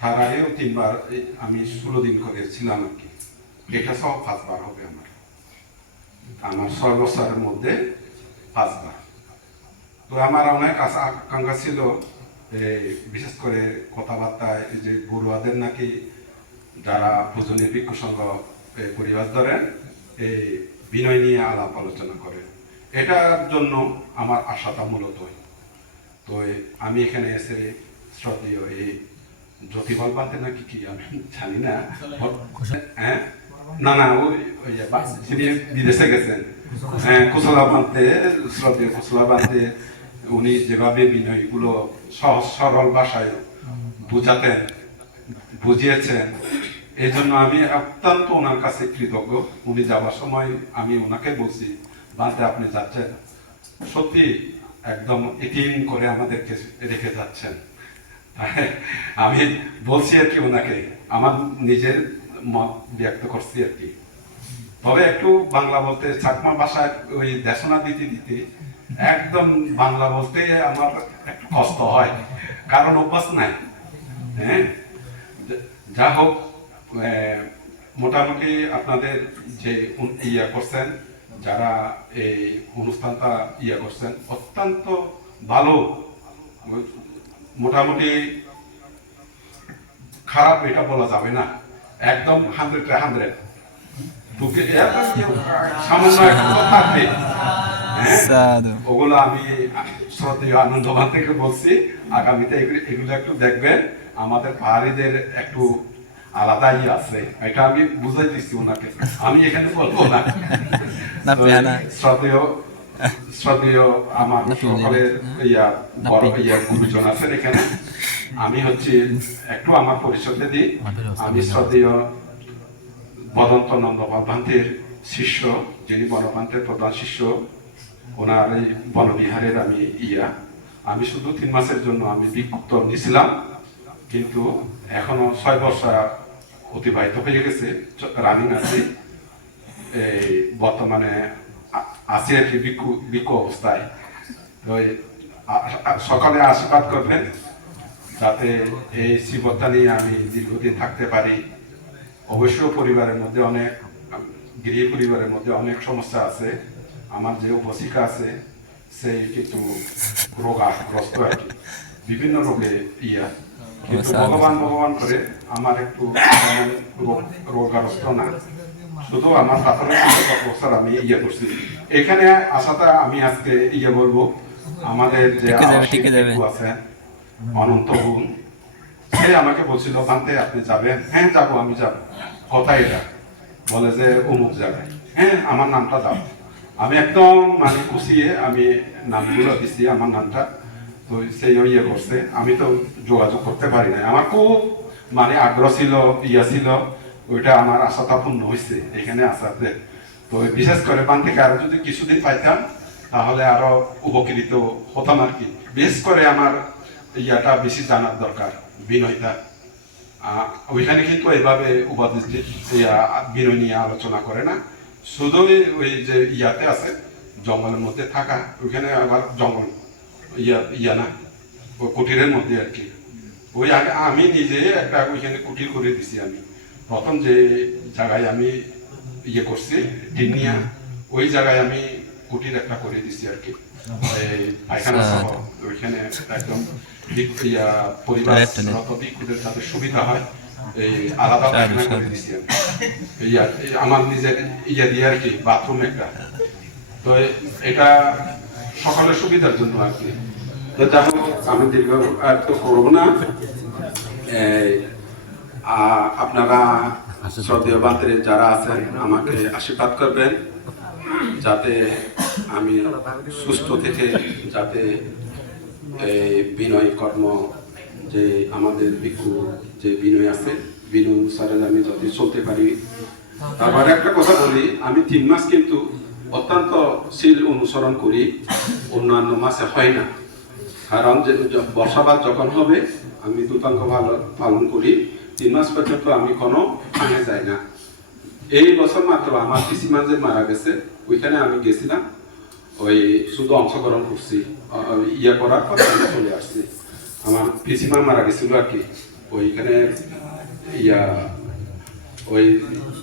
তার আগেও তিনবার আমি ষোলো দিন করে ছিলাম আর কি। এটা সহ পাঁচবার হবে আমার। আমার বছরের মধ্যে পাঁচবার। তো আমার অনেক আশা আকাঙ্ক্ষা ছিল বিশেষ করে কথাবার্তায় যে বড়ুয়াদের নাকি যারা ভোজনী ভিক্ষু সংঘ পরিবার ধরেন এই বিনয় নিয়ে আলাপ আলোচনা করে। এটার জন্য আমার আশাটা মূলত তো আমি এখানে এসে শ্রদ্ধেয় এই জ্যোতিবল বাঁধে নাকি কি জানি না। হ্যাঁ না না ওই যিনি বিদেশে গেছেন। হ্যাঁ কুশলা বাঁধতে শ্রদ্ধেয় কুশলা বাঁধতে উনি যেভাবে বিনয়গুলো সহজ সরল ভাষায় বুঝাতেন বুঝিয়েছেন এই জন্য আমি অত্যন্ত ওনার কাছে কৃতজ্ঞ। উনি যাওয়ার সময় আমি ওনাকে বলছি বাঁধতে আপনি যাচ্ছেন। সত্যি একদম এটিএম করে আমাদেরকে রেখে যাচ্ছেন। আমি বলছি আর কি ওনাকে, আমার নিজের মত ব্যক্ত করছি আর কি। তবে একটু বাংলা বলতে, চাকমা ভাষায় ওই দেশনা দিতে দিতে একদম বাংলা বলতে আমার একটু কষ্ট হয়, কারণ অভ্যাস নাই হ্যাঁ? যা- হোক মোটামুটি আপনাদের যে ইয়া করছেন, যারা এই অনুষ্ঠানটা ইয়া করছেন, অত্যন্ত ভালো। মোটামুটি খারাপ এটা বলা যাবে না। একদম হান্ড্রেড হান্ড্রেড সামান্য থাকবে। হ্যাঁ? ওগুলো আমি শ্রদ্ধেয় আনন্দবান থেকে বলছি। আগামীতে এগুলো একটু দেখবেন। আমাদের পাহাড়িদের একটু আলাদাই আছে। এটা আমি বুঝাই দিচ্ছি ওনাকে। আমি এখানে বলব না। শ্রদ্ধেয় শ্রদ্ধেয় আমার সকলের ইয়া বড় ইয়া গুরুজন আছেন এখানে। আমি হচ্ছে একটু আমার পরিচয় দিই। আমি শ্রদ্ধেয় বদন্ত নন্দ বলভান্তের শিষ্য যিনি বনভান্তের প্রধান শিষ্য ওনার এই বনবিহারের আমি ইয়া। আমি শুধু তিন মাসের জন্য আমি বিক্ষুব্ধ নিয়েছিলাম কিন্তু এখনও ছয় বছর অতিবাহিত হয়ে গেছে। রানিং আছি। এই বর্তমানে আ- আছি আর কি বিক্ষু বিক্ষু অবস্থায় তো সকালে আশীর্বাদ করবেন যাতে এই শিবতা নিয়ে আমি দীর্ঘদিন থাকতে পারি। অবশ্য পরিবারের মধ্যে অনেক গৃহ পরিবারের মধ্যে অনেক সমস্যা আছে। আমার যে উপশিকা আছে সেই কিন্তু রোগাগ্রস্ত আর কি। বিভিন্ন রোগে ইয়া। কিন্তু ভগবান ভগবান করে আমার একটু রোগ- রোগাগ্রস্ত না। শুধু আমার প্রাথমিক অবস্থার আমি ইয়ে করছি। এখানে আসাটা আমি আজকে ইয়ে বলব। আমাদের যে যাবে, যাবে। আছেন অনন্ত গুণ সে আমাকে বলছিল ভান্তে আপনি যাবেন? হ্যাঁ যাব আমি যাব। কথা এটা। বলে যে অমুক জায়গায়। হ্যাঁ আমার নামটা দাও। আমি একদম মানে খুশিয়ে আমি নামগুলো দিছি আমার নামটা। তো সেই ইয়ে করছে। আমি তো যোগাযোগ করতে পারি না আমার খুব মানে আগ্রহ ছিল ইয়া ছিল। ওইটা আমার আশাটা পূর্ণ হয়েছে এখানে আসাতে তো বিশেষ করে পান থেকে আরও যদি কিছুদিন পাইতাম, তাহলে আরও উপকৃত হতাম আর কি। বিশেষ করে আমার ইয়াটা বেশি জানার দরকার, বিনয়টা। ওইখানে কিন্তু এভাবে উপাধি বিনয় নিয়ে আলোচনা করে না। শুধু ওই যে ইয়াতে আছে, জঙ্গলের মধ্যে থাকা, ওইখানে আবার জঙ্গল, ইয়া ইয়া না কুটিরের মধ্যে আর কি। ওই আমি নিজে একটা ওইখানে কুটির করে দিছি আমি। প্রথম যে জায়গায় আমি ইয়ে করছি টিনিয়া ওই জায়গায় আমি কুটির একটা করে দিছি আর কি। পায়খানা সহ। ওইখানে একদম বিক্ষুদের যাতে সুবিধা হয় এই আলাদা পায়খানা করে দিছি আমি আমার নিজের ইয়া দিয়ে আর কি বাথরুম একটা। তো এটা সকলের সুবিধার জন্য আর কি। আমি দীর্ঘ আর তো করব না। আপনারা শ্রদ্ধেয় বান্তের যারা আছেন আমাকে আশীর্বাদ করবেন যাতে আমি সুস্থ থেকে যাতে এই বিনয় কর্ম যে আমাদের ভিক্ষু যে বিনয় আছে বিনু স্যারের আমি যদি চলতে পারি। তারপরে একটা কথা বলি আমি তিন মাস কিন্তু অত্যন্ত শীল অনুসরণ করি অন্যান্য মাসে হয় না। কারণ যে য- বর্ষাবাদ যখন হবে আমি দুতাঙ্ক ভালো পালন করি। তিন মাস পর্যন্ত আমি কোনো ফাঁকে যাই না। এই বছর মাত্র আমার পিসিমা যে মারা গেছে ওইখানে আমি গেছিলাম। ওই শুধু অংশগ্রহণ করছি। ইয়া করার পর আমি চলে আসছি। আমার পিসিমা মারা গেছিল আর কি। ওইখানে ইয়া ওই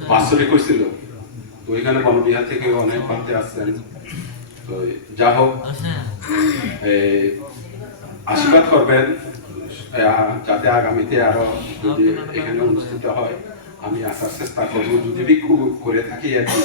বাৎসরিক হয়েছিল। তো ওইখানে বনবিহার থেকে অনেক পান্তে আসছেন। তো যা হোক এই, আশীর্বাদ করবেন। যাতে আগামীতে আরও যদি এখানে অনুষ্ঠিত হয় আমি আসার চেষ্টা করব। যদি করে থাকি আর কি।